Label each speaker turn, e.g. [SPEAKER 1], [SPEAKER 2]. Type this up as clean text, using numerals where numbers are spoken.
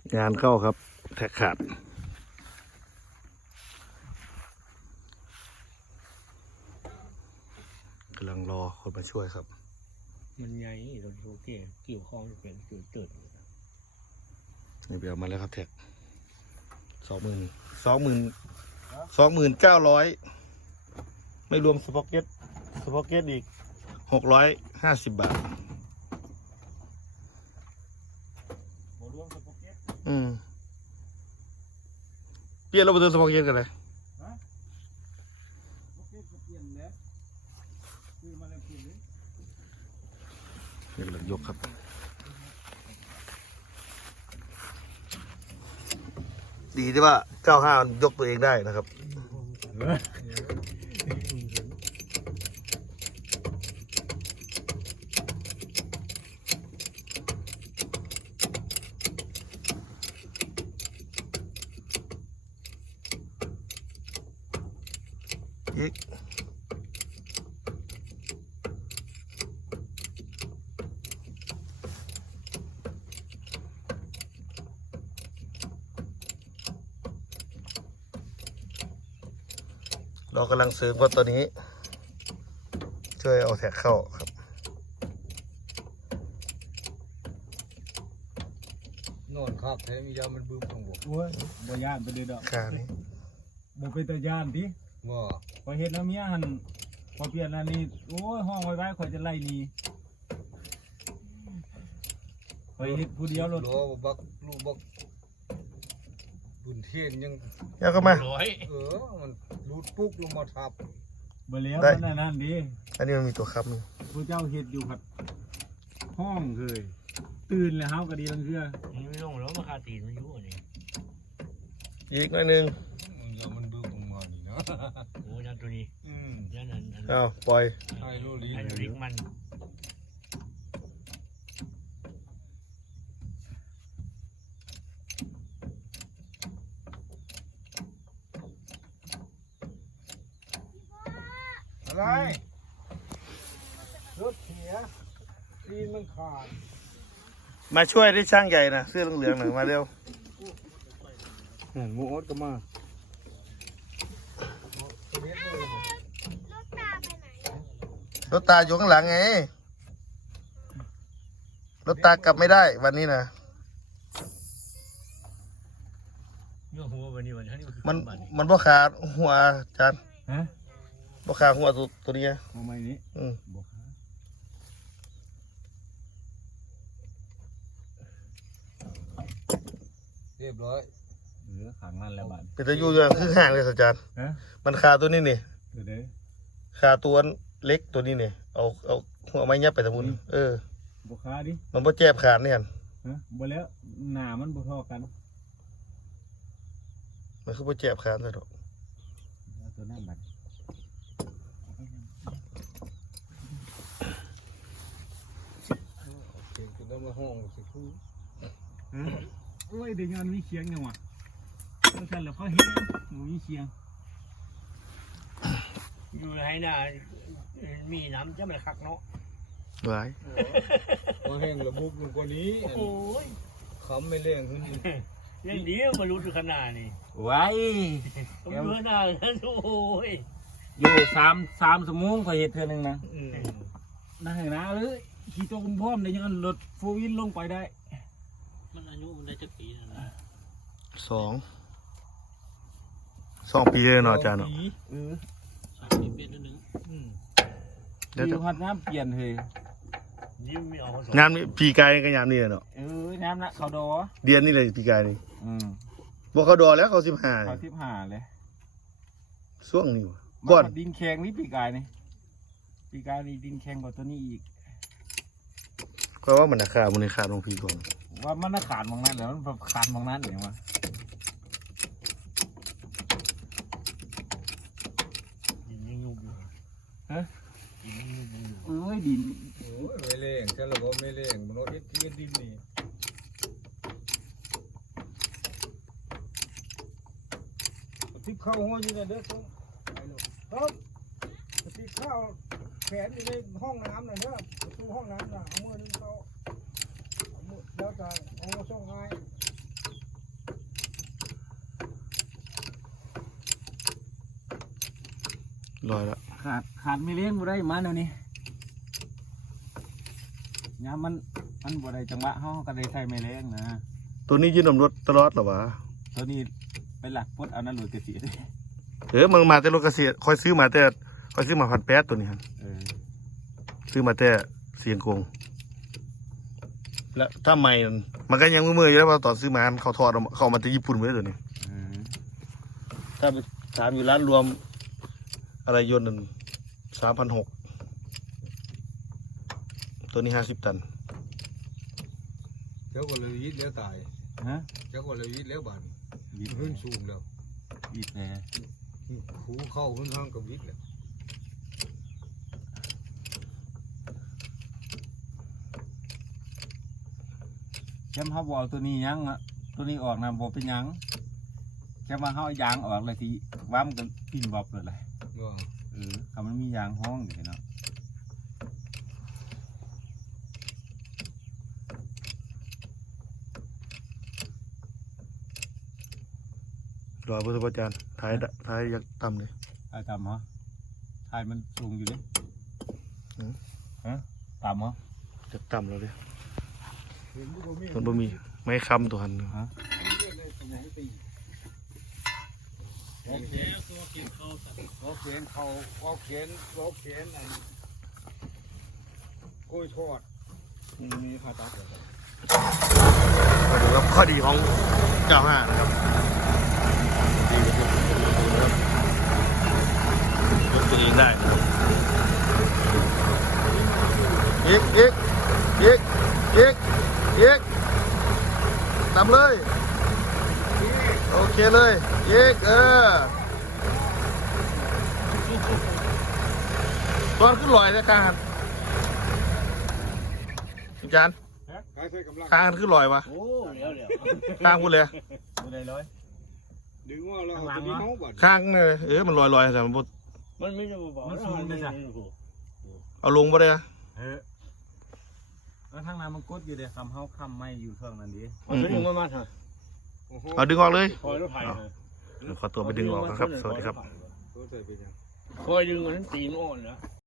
[SPEAKER 1] งานเข้าครับแท็กขาดกำลังรอคนมาช่วยครับ
[SPEAKER 2] มันใหญ่รถโอเคเกี่ยวข้องเป็นเกิด
[SPEAKER 1] นี่ไปเอามาแล้วครับแท็ก29,000ไม่รวมสป็อกเก็ตอีก650 บาท
[SPEAKER 2] โมรวมสปอกเก็ต
[SPEAKER 1] เปลี่ยนเราไปเติมสป็อกเก็ตกันเลย
[SPEAKER 2] สปอกเก็ตก็เปลี่ยนแล้วซื้อมาแล้วเปลี่ยนเลย
[SPEAKER 1] นี่กำลังยกครับดีที่ว่า95มันยกตัวเองได้นะครับอีกเรากำลังซื้อว่าตัวนี้ช่วยเอาแท็กเข้าครับ
[SPEAKER 3] นอนครับแท้มียามันบึ้มของผม
[SPEAKER 2] โอ้ยบ่ย่านไปเลยดอก
[SPEAKER 1] ขานี้
[SPEAKER 2] บ่เป็นตาย่านดิ
[SPEAKER 3] ว่า
[SPEAKER 2] พอเฮ็ดน้ำเมียหันพอเปลี่ยนอันนี้โอ้ยห้องไว้ข่อยจะไล่หนีข่อยเฮ็ดผู้เดียวรถ
[SPEAKER 3] ล้อบักลูกบักบุญเทียนยัง
[SPEAKER 1] แล้วก็มา
[SPEAKER 3] มันรูดปุ๊กลงมาทับ
[SPEAKER 2] บ่แล้ว
[SPEAKER 1] ได้
[SPEAKER 2] มันนั่นดิ
[SPEAKER 1] อันนี้มันมีตัวครับนี่
[SPEAKER 2] ผู้เจ้าเฮ็ดอยู่ครับห้องเคยตื่นแล้วเฮาก็ดีลังเทื่อ
[SPEAKER 4] นี่ไม่ลงแล้วมาคาตีนมันอยู่นี่
[SPEAKER 1] อีกหน่อยหนึง
[SPEAKER 3] ยามันบึ้มลงมานี่นะ
[SPEAKER 4] โอ้ยันตัวนี้ยันอัน
[SPEAKER 1] เอาปล่อย
[SPEAKER 3] ไอ้โรลี
[SPEAKER 4] ไฮโดรลิกมัน
[SPEAKER 3] อะไรรถเสียตีนมันขาด
[SPEAKER 1] มาช่วยที่ช่างใหญ่นะเสื้อเหลืองๆหน่อยมาเร็ว
[SPEAKER 3] หมูอดก็มา
[SPEAKER 1] รถตาอยู่ข้างหลังไงรถตากลับไม่ได้วันนี้นะ
[SPEAKER 4] เนื้อหัววันนี้วันนี้คือ
[SPEAKER 1] มันบ่ขาดหัวจาน
[SPEAKER 2] ฮะ
[SPEAKER 1] บ่ขาดหัวตัวนี้
[SPEAKER 2] เอาไม้นี้
[SPEAKER 1] อืม
[SPEAKER 2] บ่ครับ
[SPEAKER 3] เรียบร้อย
[SPEAKER 2] ขังนั่นแล้วบัด
[SPEAKER 1] เป็นตะยูอย่างคือห่างเลยสัจจาน
[SPEAKER 2] ฮะ
[SPEAKER 1] มันขาตัวนี้นี่
[SPEAKER 2] เดี๋ยวเด้อ
[SPEAKER 1] ขาตัวเล็กตัวนี้นี่เอาหัวไม้ยับไปตะมุน
[SPEAKER 2] บ่ค้าดิ
[SPEAKER 1] มันบ่แจ็บขาดเนี่ย
[SPEAKER 2] ฮะบ่แล้วหน้ามันบ่เท่ากัน
[SPEAKER 1] มันคือบ่แจ็บขาดซะดอก
[SPEAKER 2] เอาตัวนั้นบัด
[SPEAKER 3] เก่งจนต้องมาห้องสิคู่
[SPEAKER 2] โอ้ยเดี๋ยวงานมีเคียงยังวะแล้วท่านแล้วเขาเฮ็ดหนูมีเคียง
[SPEAKER 4] อยู่ไหนน่ะมีน้ำจะไม่คักเนาะ
[SPEAKER 1] ไว้
[SPEAKER 3] มาแห้งระบุกลงกว่านี้
[SPEAKER 4] โอ้ย
[SPEAKER 3] ขำไม่เร่งขึ้น
[SPEAKER 4] ยังดีมารู้ถึงขนาดนี้
[SPEAKER 2] ไว้
[SPEAKER 4] ต้องเยอะหน้านั้นโอ้ย
[SPEAKER 2] อยู่3 ชั่วโมงก็เฮ็ดเทื่อนึงนะได้นะเลยขี่ตัวคุมพร้อมได้ยังรถโฟวินลงไปได้
[SPEAKER 4] มันอายุมันได้จักปีนั่นนะ
[SPEAKER 1] 2 ปีเลยเนาะอาจารย์เนาะ
[SPEAKER 4] 3 ปีเป็นนึง
[SPEAKER 1] เดี๋ยว
[SPEAKER 2] อยู่หัดน้ำเปลี่ยนเฮ้ย
[SPEAKER 4] นี่ไม่เอา
[SPEAKER 1] งานปีกายก็ยามนี่เนาะ
[SPEAKER 2] น้ำนะเขาดอ
[SPEAKER 1] เดือนนี้เลยปีกายนี่
[SPEAKER 2] อืม
[SPEAKER 1] บ่เขาดอแล้วเขา
[SPEAKER 2] เขา
[SPEAKER 1] 15
[SPEAKER 2] 15เลย
[SPEAKER 1] ช่วงนี้ว่ะก่อน
[SPEAKER 2] มาดินแข็งนี่ปีกายนี่ดินแข็งกว่าตัวนี้อีก
[SPEAKER 1] ก็ว่ามันราคามันในขาดลงพีก่อน
[SPEAKER 2] ว่ามันน่าขาดมองนั้นแล้วมันขาดมองนั้นเองวะ
[SPEAKER 4] ยังยุบอยู่
[SPEAKER 2] ฮะ
[SPEAKER 4] ยังยุบอยู่
[SPEAKER 2] เอ้ยดิน
[SPEAKER 3] โอ้ยไม่เร่งฉันระบบไม่เร่งมันรถเอ็ดที่ดินนี่ทิพเข้าห้องอยู่ในเด้อครับทิพเข้าแขนอยู่ในห้องน้ำน่ะเด้อประตูห้องน้ำน่ะเอามือนึงเข้าเอามือแล้วจะเอามาส่งให้
[SPEAKER 1] ลอยแล้ว
[SPEAKER 2] ขาดไม่เลี้ยงบ่ได้มาเดี๋ยวนี้ยามมันบ่ได้จังหวะเฮาก็ได้ใช้ไม่เลี้ยงนะ
[SPEAKER 1] ตัวนี้ยืนนำรถตลอดเหรอวะ
[SPEAKER 2] ตัวนี้ไปหลักพดเอานั้นหลุดกระสีเลย
[SPEAKER 1] มึงมาแต่รถเกษตรคอยซื้อมา1,800ตัวนี้ครับ ซื้อมาแต่เสียงกงแล้วถ้าไม่มันก็ยังมือๆอยู่แล้วว่าตอนซื้อมาเขาทอดเขามาจากญี่ปุ่นไว้ตัวนี้ถ้าไปถามอยู่ร้านรวมอะไรยนต์นั่น3,600ตัวนี้50 ตัน
[SPEAKER 3] เจ้าก็เลยยิดแล้วตาย
[SPEAKER 2] ฮะ
[SPEAKER 3] เจ้าก็เลยยิดแล้วบาน
[SPEAKER 2] ยิบ
[SPEAKER 3] ขึ้นสูงแล้ว
[SPEAKER 2] ยิบแน่
[SPEAKER 3] หูเข้าขึ้นห้างกับยิดแล้ว
[SPEAKER 2] แค่เขาบอกตัวนี้ยังอ่ะตัวนี้ออกนะบอกเป็นยังแค่ว่าเขาเอายางออกเลยทีว่ามันก็ปิ่นบอบเลยแหละคำมันมียางห้องอยู่เนาะ
[SPEAKER 1] รอพุทธอาจารย์ท้ายยังต่ำเลย
[SPEAKER 2] ไอ้ต่ำเหรอไอ้มันสูงอยู่ดิ
[SPEAKER 1] อืม
[SPEAKER 2] ฮะต่ำเหรอ
[SPEAKER 1] จะต่ำแล้วเลย
[SPEAKER 3] เห็นบุมี
[SPEAKER 1] มันบ่มีไม่คำตัวหัน
[SPEAKER 2] ฮะ
[SPEAKER 3] โอเคตัวกินเข้าสัตว์เขาเขียนเขาเขียนอันกล้วยทอดมีข้าวตัดเลย
[SPEAKER 1] มาดูครับข้อดีของ95นะครับดีนะครับยกตัวเองได้นะครับอีกตามเลยโอเคเลยตอนขึ้นลอยนะข้างอาจารย์
[SPEAKER 3] ใครใส่กำลัง
[SPEAKER 1] ข้างขึ้นลอยวะ
[SPEAKER 4] โอ้เดี๋ยว
[SPEAKER 1] ข้างพูดเลย
[SPEAKER 2] ไม่ได้เลย
[SPEAKER 3] ดึงว่าเราเอาตัวนี้น้องบัด
[SPEAKER 1] ข้างเลยมันลอยแต่มันบ่
[SPEAKER 4] มันไม่ได้บอก
[SPEAKER 1] เอาลงบ่ได้นะ
[SPEAKER 2] แล้วทางนั้นมันกดอยู่เดี๋ยวคำเฮาคำไม่อยู่เครื่องนั้นดิ
[SPEAKER 4] มันดึงมาเถอะ
[SPEAKER 1] เอาดึงออกเลย
[SPEAKER 4] คอยรถไถ
[SPEAKER 1] เดี๋ยวขอตัวไปดึงออกนะครับ สวัสดีครับ
[SPEAKER 3] ตัวใส่เป็นยัง
[SPEAKER 4] คอยดึงมันตีนอ่อนเหรอ